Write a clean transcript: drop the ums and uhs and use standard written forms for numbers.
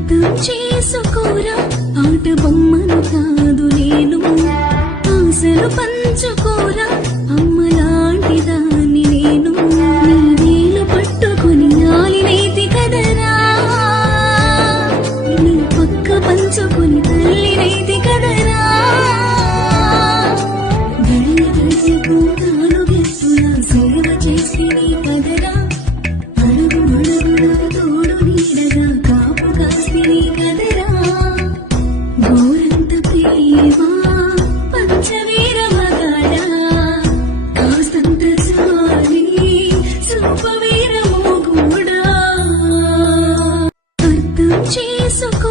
అర్థం చేసుకోరా ఆట బొమ్మను కాదు నేను ఆశలు పంచుకోరా అమ్మలాంటి దాన్ని నేను నీ వేలు పట్టుకొని ఆలినైతి కదరా నీ పక్క పంచుకొని తల్లినైతి కదరా గడియ గడియకు తాను గెట్టులా సేవ చేసి నీ కదరా అడుగు అడుగున తోడు నీడగా కాపు కాసి నీ కదరా గోరంత ప్రేమ పంచవీర మగాడా కాస్తంత జాలి సూపవీర మోగుడా అర్థం చేసుకో